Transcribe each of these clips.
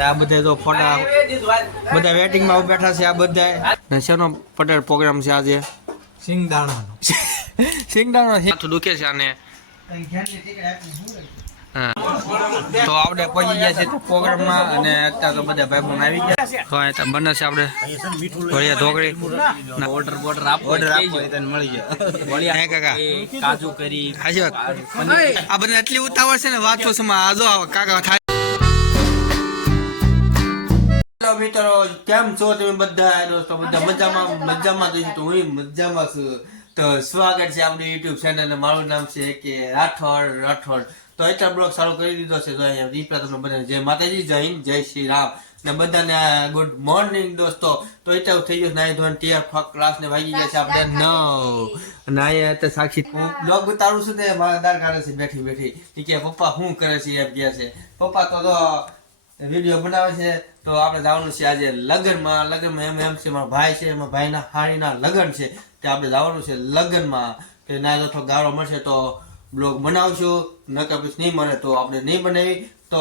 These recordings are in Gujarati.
આ બધા તો ફોટા બધા વેટિંગમાં બેઠા છે આ બધા શેનો પટેલ પ્રોગ્રામ છે આજે? સિંગદાણો છે. માથું દુખે છે આને. હા. તો આપણે પહોંચી ગયા છીએ પ્રોગ્રામમાં અને અત્યારે તો બધા ભાઈ બહેન આવી ગયા. તો બને છે આપણે ભળિયા ઢોકળી. ઓર્ડર બોર્ડર આપો. ઓર્ડર આપો તને મળી જાય. વળી હે કાકા. કાજુ કરી હાજી વાત. આ બધા એટલી ઉતાવળ છે ને વાતો સમા આજો આવો કાકા થાય. હેલો મિત્રો કેમ છો તમે બધા? દોસ્તો બધા મજામાં મજામાં જઈશું તો હું મજામાં છું. તો સ્વાગત છે આપણી યુટ્યુબ ચેનલ મારું નામ છે કે રાઠોડ રાઠોડ. તો એટલા બ્લોગ ચાલુ કરી દીધો છે. તો અહીંયા દીપડા તમને બધાને જય માતાજી જય હિન્દ જય શ્રી રામ. ને બધાને ગુડ મોર્નિંગ દોસ્તો. તો એટલા થઈ ગયો નાઈ ધોન ટીઆર ફક ક્લાસ ને વાગી ગયા છે આપણે. નવ. અને અહીંયા અત્યારે સાક્ષી હું બ્લોગ ઉતારું છું તે મારા દાર કાઢે છે. બેઠી બેઠી. કે પપ્પા શું કરે છે? એમ કહે છે. પપ્પા તો તો વીડિયો બનાવે છે. તો આપણે જવાનું છે આજે લગ્નમાં. લગ્નમાં એમ એમ છે. મારા ભાઈ છે. એમાં ભાઈના હાણીના લગ્ન છે. તે આપણે જવાનું છે લગ્નમાં. કે ના જો થોડો ગાળો મળશે તો બ્લોગ બનાવશો નકા પછી નહીં મળે તો આપણે નહીં બનાવી. તો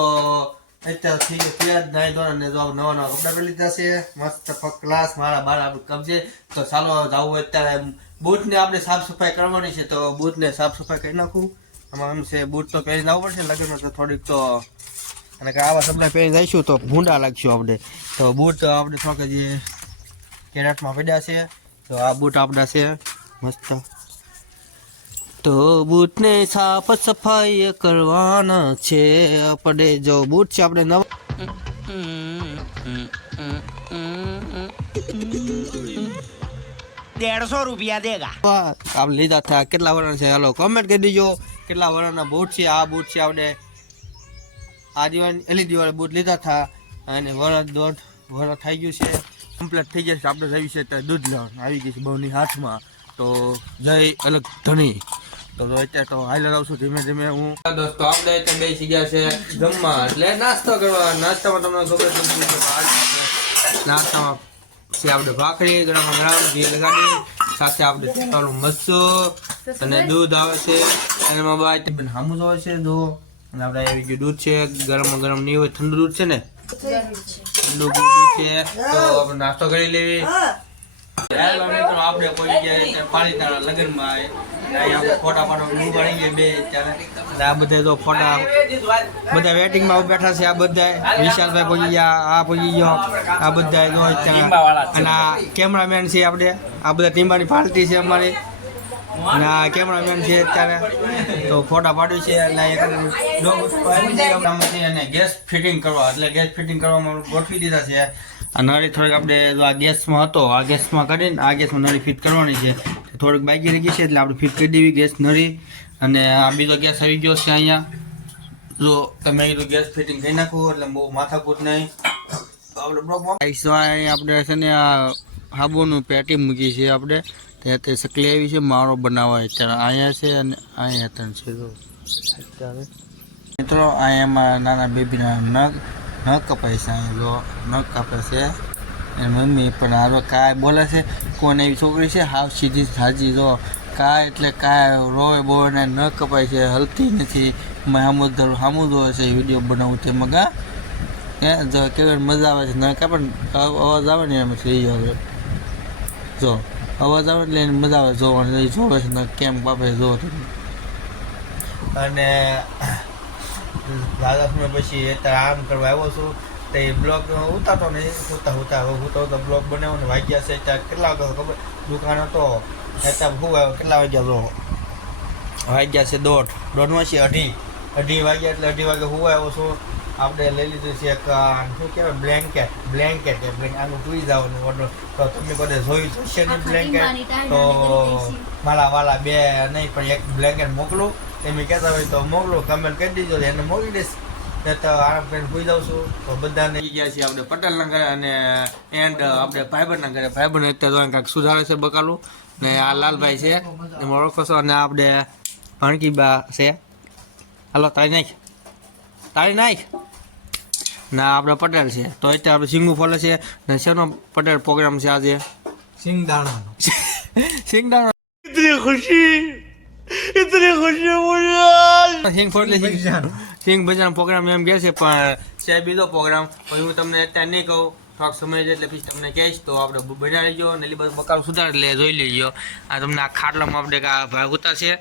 અત્યારે થઈ ગયો તૈયાર નાઈ ધોરણ અને જો નવા નવા કપડા પહેરી લીધા છે. મસ્ત ક્લાસ મારા બાર આપણું કબજે તો ચાલો જવું હોય અત્યારે બૂટને આપણે સાફ સફાઈ કરવાની છે તો બૂટને સાફ સફાઈ કરી નાખું. આમાં એમ છે, બૂટ તો પહેરી લાવવું પડશે, લગ્નમાં તો થોડીક તો અને કે આવા સપના પહેરી જઈશું તો ભૂંડા લાગશું આપણે. તો બૂટ આપણે થોડાક જે કેરેટમાં પડ્યા છે. તો આ બૂટ આપણા છે. મસ્ત. તો બૂટને સાફ સફાઈ કરવાના છે. આપણે જો બૂટ છે આપણે નવા દેડસો રૂપિયા દેગા આપણે લીધા થયા. કેટલા વર્ષ છે? હાલો કમેન્ટ કરી દીજો. કેટલા વર્ષના બૂટ છે? આ બૂટ છે આપણે આ દિવાળી એલી દિવાળી બૂટ લીધા હતા અને વરસ દોઢ વરસ થઈ ગયું છે. કમ્પ્લીટ થઈ જશે આપણે જઈએ છે દૂધ લેવાનું. આવી ગઈ છે બહુની હાથમાં. તો જય અલગ ધણી. તો તો અત્યારે તો હાઈલર આવશું ધીમે ધીમે હું દોસ્તો આપણે અત્યારે બેસી ગયા છે જમવા. એટલે નાસ્તો કરવા નાસ્તામાં તમને ખબર છે છે નાસ્તામાં છે આપણે ભાખરી ગરમ ગરમ ઘી લગાડી. સાથે આપણે તેલવાળું મરચું અને દૂધ આવે છે. અને એમાં બાય તે આવે છે દો અને આપણે આવી ગયું દૂધ છે. ગરમ ગરમ નહીં હોય ઠંડુ દૂધ છે ને? ઠંડુ દૂધ છે. તો આપણે નાસ્તો કરી લેવી. આપડે કોઈ ગયા છે પાણીતાણા લગ્નમાં. ફોટા પાડો બે આ બધા તો ફોટા બધા વેટિંગમાં બેઠા છે, આ બધા વિશાલભાઈ પહોંચી ગયા, આ પહોંચી ગયો, આ બધા અને આ કેમેરામેન છે આપણે. આ બધા ટીમ્બાની પાર્ટી છે અમારી. અને આ કેમેરામેન છે અત્યારે. તો ફોટા પાડ્યું છે અને ગેસ ફિટિંગ કરવા. એટલે ગેસ ફિટિંગ કરવામાં ગોઠવી દીધા છે. આ નળી થોડીક આપણે આ ગેસમાં હતો આ ગેસમાં કરીને આ ગેસમાં નળી ફિટ કરવાની છે. થોડીક બાકી રહી ગઈ છે એટલે આપણે ફિટ કરી દેવી ગેસ નળી. અને આ બીજો ગેસ આવી ગયો છે અહીંયા. જો તમે કીધું ગેસ ફિટિંગ કરી નાખવું એટલે બહુ માથાકૂટ નહીં. આપણે બ્લોકમાં આપણે છે ને આ હાબુનું પેટી મૂકી છે આપણે. ત્યાં તે સકલી આવી છે મારો બનાવવા અત્યારે અહીંયા છે અને અહીંયા ત્રણ છે જો. અત્યારે મિત્રો અહીંયામાં નાના બેબીના નખ નખ કપાય છે અહીં જો ન કાપે છે. એની મમ્મી પણ હારો કાંઈ બોલે છે. કોને એવી છોકરી છે? હાવ સીધી સાજી જો. કાંઈ એટલે કાંઈ રોય બોય ને ન કપાય છે હલતી નથી. મેં સામુદર સામુ જોવે છે વીડિયો બનાવું તેમાં મગા. એ જો કેવી મજા આવે છે. ન કાંઈ પણ અવાજ આવે ને એમ થઈ આવે જો, અવાજ આવે એટલે એને મજા આવે જોવાની. જોવે છે ને કેમ બાપે જો. અને દાદા સમય પછી અત્યારે આમ કરવા આવ્યો છું, તો એ બ્લોગ ઉતારતો નહીં ઉતા ઉતા ઉતા ઉતા બ્લોક બનાવ્યો ને વાગ્યા છે ત્યાં કેટલા વાગ્યા ખબર? દુકાન હતો, અત્યારે શું આવ્યો, કેટલા વાગ્યા જો વાગ્યા છે દોઢ દોઢમાં છે અઢી અઢી વાગ્યા એટલે અઢી વાગે હું આવ્યો છું આપણે લઈ લીધું છે એક શું કહેવાય બ્લેન્કેટ બ્લેન્કેટ એ બ્લેન્ક આનું સુઈ જવાનું ઓર્ડર તો તમે બધે જોયું તો છે ને બ્લેન્કેટ તો મારા વાલા બે નહીં પણ એક બ્લેન્કેટ મોકલું. એમ કહેતા હોય તો મોકલું કમેન્ટ કરી દીજો એટલે એને મોકલી દઈશ. ને તો આરામ કરીને સુઈ જાઉં છું. તો બધાને ગયા છીએ આપણે પટેલના ઘરે અને એન્ડ આપણે ભાઈબંધના ઘરે. ભાઈબંધ અત્યારે કાંઈક સુધારે છે બકાલું. ને આ લાલભાઈ છે એમાં ઓળખો છો અને આપણે ભણકીબા છે. હાલો તારી નાખ. તારી નાખ. ના આપણે પટેલ છે. તો અત્યારે આપણે સિંગુ ફોલે છે ને શેનો પટેલ પ્રોગ્રામ છે આજે? સિંગદાણાનો. સિંગદાણા. ઇતની ખુશી ઇતની ખુશી મુझे સિંગ પૈસાનો. સિંગ ભજન પ્રોગ્રામ એમ કહે છે પણ છે બીજો પ્રોગ્રામ પણ હું તમને અત્યારે નહીં કહું. થોડાક સમય છે એટલે પછી તમને કહીશ. તો આપણે બ- બનાવી લેજો ને એટલે બધું બકાલ સુધારી લે જોઈ લેજો. આ તમને આ ખાટલામાં આપણે આ ભાગ ઉતારશે.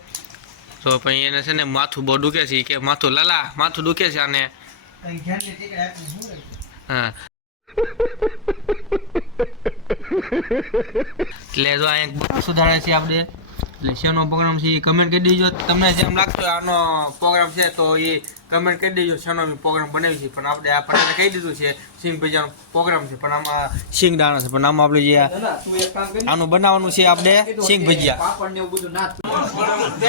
તો પછી એને છે ને માથું બહુ દુખે છે. કે માથું લાલા માથું દુખે છે અને હા. એટલે જો અહીંયા સુધારે છે આપણે એટલે શેનો પ્રોગ્રામ છે એ કમેન્ટ કરી દેજો. તમને જેમ લાગતો આનો પ્રોગ્રામ છે તો એ કમેન્ટ કરી દેજો શેનો પ્રોગ્રામ બનાવી છે. પણ આપણે આ પટેલે કહી દીધું છે સિંગ ભજાનો પ્રોગ્રામ છે. પણ આમાં સિંગ દાણા છે. પણ આમાં આપણે જે આનું બનાવવાનું છે આપણે સિંગ ભજીયા.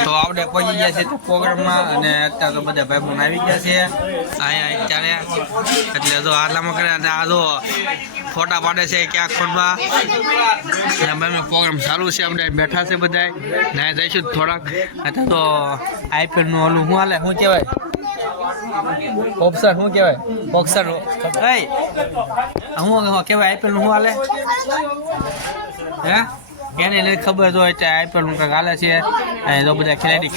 તો આપણે પહોંચી ગયા છે પ્રોગ્રામમાં અને અત્યારે તો બધા ભાઈ બહેન આવી ગયા છે. અહીંયા અત્યારે એટલે જો આટલામાં કરે અને આ જો ફોટા પાડે છે ક્યાંક ફોનમાં અને અમે પ્રોગ્રામ ચાલુ છે આપણે બેઠા છે બધા ના જઈશું થોડાક. અત્યારે તો આઈપીએલનું ઓલું શું હાલે, શું કહેવાય? ઓપ્શન શું કહેવાય? બોક્સર હું કહેવાય? આઈપીએલનું શું હાલે? હે? એને એને ખબર હોય કે આઈપીએલનું કંઈક હાલે છે. અને જો બધા ખેલાડી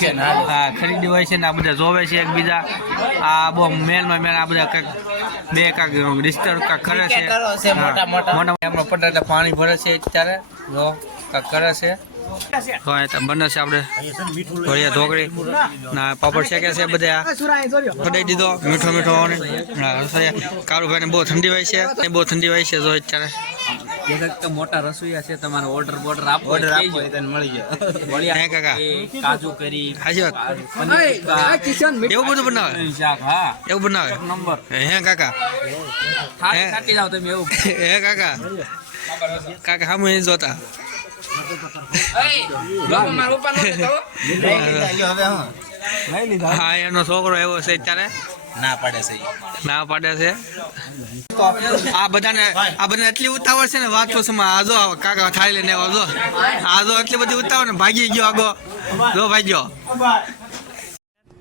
હા ખરીદી હોય છે ને આ બધા જોવે છે એકબીજા. આ બહુ મેનમાં મેન આ બધા કંઈક બે કાંક ડિસ્ટર્બ કાંક કરે છે. મોટા મોટા. એમનો પટેલ પાણી ભરે છે અત્યારે. જો કાંક કરે છે. બને છે આપણે. ઢોકળી. ના પાપડ શેકે છે બધા. કઢાઈ દીધો મીઠો મીઠો હા, બહુ ઠંડી હોય છે. બહુ ઠંડી હોય છે જો અત્યારે. એક તો મોટા રસોઈયા છે તમારે ઓર્ડર બોર્ડર આપો ઓર્ડર આપો તને મળી જાય. હે કાકા. કાજુ કરી હાજી આ કિશન એવું બધું બનાવે? શાક હા. એવું બનાવે? નંબર. હે કાકા. થાકી થાકી જાવ તમે એવું. હે કાકા. કાકા સામે એ જોતા. હા એનો છોકરો એવો છે અત્યારે. ના પાડે છે. આ બધાને આ બધાને એટલી ઉતાવળ છે ને વાતો સમા આજો કાકા થાળી લઈને આજો આજો એટલી બધી ઉતાવળ ને ભાગી ગયો આગો. જો ભાગ્યો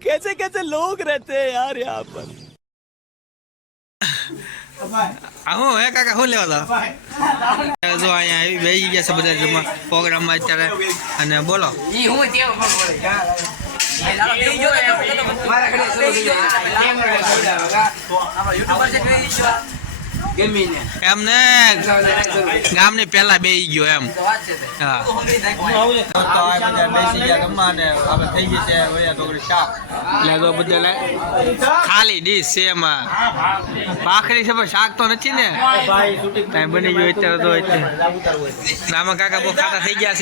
કેસે કેસે લોક રહેતે હે યાર યહાં પર. આહો હે કાકા હું લેવા દો જો અહીંયા આવી ગયા છે બધા પ્રોગ્રામમાં અત્યારે. અને બોલો. એમને ગામની પહેલા બેસી ગયો એમ ખાલી ડીશ છે એમાં. ભાખરી છે પણ શાક તો નથી ને. કાંઈ બની ગયું અત્યારે તો એટલે. કાકા બહુ ખાતા થઈ ગયા છે.